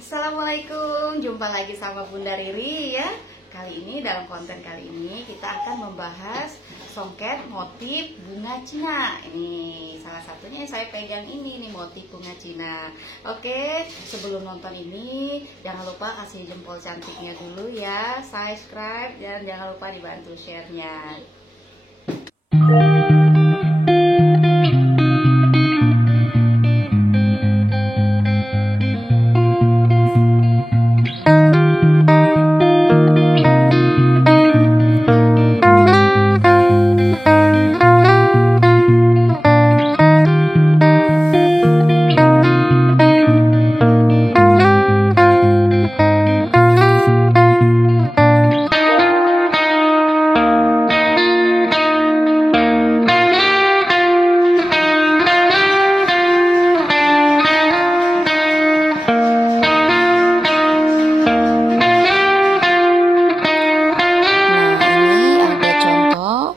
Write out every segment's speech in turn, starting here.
Assalamualaikum, jumpa lagi sama Bunda Riri ya. Kali ini dalam konten kali ini kita akan membahas songket motif bunga Cina. Ini salah satunya yang saya pegang ini nih, motif bunga Cina. Oke, sebelum nonton ini jangan lupa kasih jempol cantiknya dulu ya, subscribe dan jangan lupa dibantu share-nya.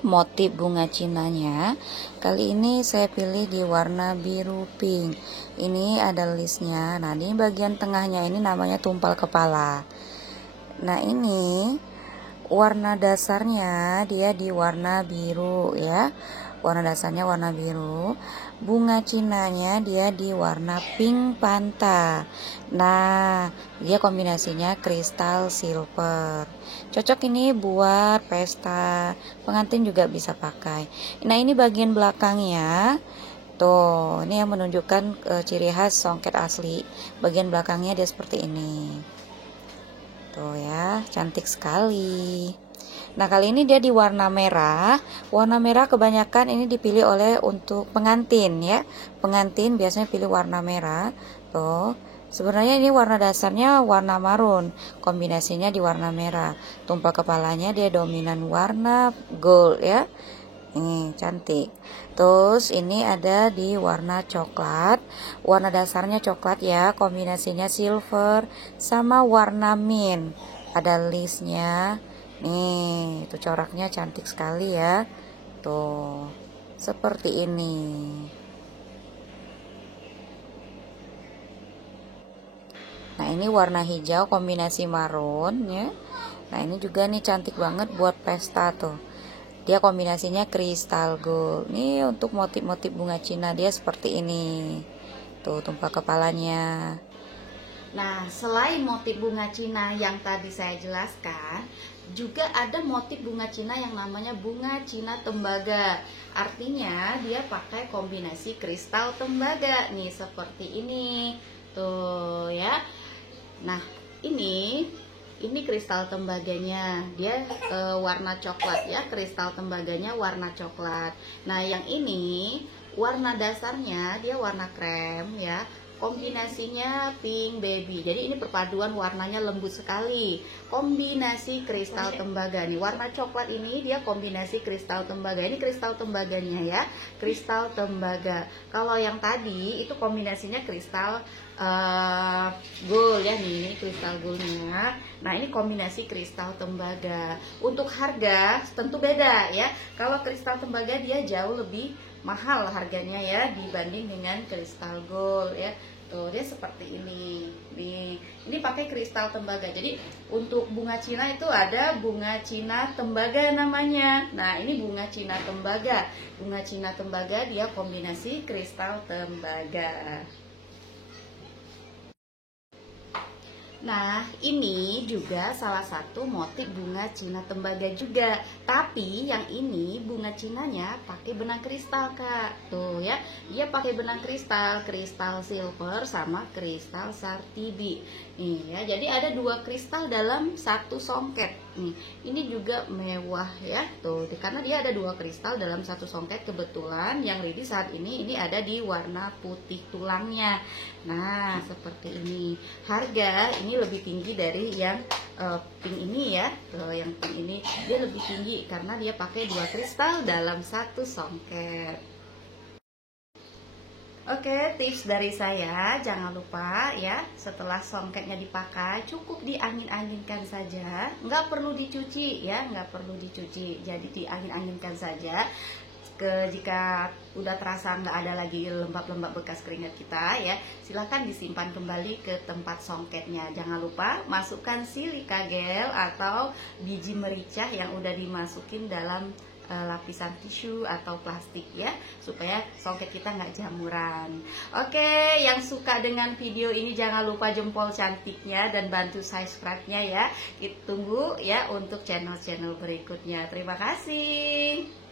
Motif bunga cinanya kali ini saya pilih di warna biru pink. Ini ada listnya. Nah, di bagian tengahnya ini namanya tumpal kepala. Nah, ini warna dasarnya dia di warna biru ya. Warna dasarnya warna biru. Bunga cinanya dia di warna pink panta. Nah, dia kombinasinya kristal silver. Cocok ini buat pesta, pengantin juga bisa pakai. Nah, ini bagian belakangnya. Tuh, ini yang menunjukkan ciri khas songket asli. Bagian belakangnya dia seperti ini. Tuh ya, cantik sekali. Nah, kali ini dia di warna merah. Warna merah kebanyakan ini dipilih oleh untuk pengantin ya. Pengantin biasanya pilih warna merah. Tuh, sebenarnya ini warna dasarnya warna marun. Kombinasinya di warna merah. Tumpal kepalanya dia dominan warna gold ya. Ini cantik. Terus ini ada di warna coklat. Warna dasarnya coklat ya. Kombinasinya silver sama warna mint. Ada listnya. Nih, itu coraknya cantik sekali ya. Tuh, seperti ini. Nah, ini warna hijau kombinasi marun ya. Nah, ini juga nih cantik banget buat pesta tuh. Dia kombinasinya kristal gold. Nih untuk motif-motif bunga Cina dia seperti ini. Tuh, tumpal kepalanya. Nah, selain motif bunga Cina yang tadi saya jelaskan, juga ada motif bunga Cina yang namanya bunga Cina tembaga. Artinya dia pakai kombinasi kristal tembaga nih seperti ini. Tuh ya. Nah, ini kristal tembaganya. Dia warna coklat ya, kristal tembaganya warna coklat. Nah, yang ini warna dasarnya dia warna krem ya. Kombinasinya pink baby. Jadi ini perpaduan warnanya lembut sekali. Kombinasi kristal tembaga nih. Warna coklat ini dia kombinasi kristal tembaga. Ini kristal tembaganya ya. Kristal tembaga. Kalau yang tadi itu kombinasinya kristal gold ya nih. Ini kristal goldnya. Nah, ini kombinasi kristal tembaga. Untuk harga tentu beda ya. Kalau kristal tembaga dia jauh lebih mahal harganya ya dibanding dengan kristal gold ya. Tuh, dia seperti ini. Nih, ini pakai kristal tembaga. Jadi untuk bunga Cina itu ada bunga Cina tembaga namanya. Nah, ini bunga Cina tembaga. Bunga Cina tembaga dia kombinasi kristal tembaga. Nah, ini juga salah satu motif bunga Cina tembaga juga. Tapi yang ini bunga Cinanya pakai benang kristal, Kak. Tuh ya, dia pakai benang kristal, kristal silver sama kristal sartibi. Nih ya, jadi ada dua kristal dalam satu songket. Nih, ini juga mewah ya. Tuh, karena dia ada dua kristal dalam satu songket. Kebetulan yang Ridi saat ini ada di warna putih tulangnya. Nah, seperti ini. Harga ini lebih tinggi dari yang pink ini ya. Yang pink ini dia lebih tinggi karena dia pakai dua kristal dalam satu songket. Oke, tips dari saya, jangan lupa ya, setelah songketnya dipakai cukup diangin-anginkan saja, nggak perlu dicuci ya, nggak perlu dicuci, jadi diangin-anginkan saja. jika udah terasa nggak ada lagi lembab-lembab bekas keringat kita ya, silakan disimpan kembali ke tempat songketnya. Jangan lupa masukkan silika gel atau biji merica yang udah dimasukin dalam lapisan tisu atau plastik ya, supaya songket kita nggak jamuran. Oke, yang suka dengan video ini jangan lupa jempol cantiknya dan bantu subscribe-nya ya. Kita tunggu ya untuk channel-channel berikutnya. Terima kasih.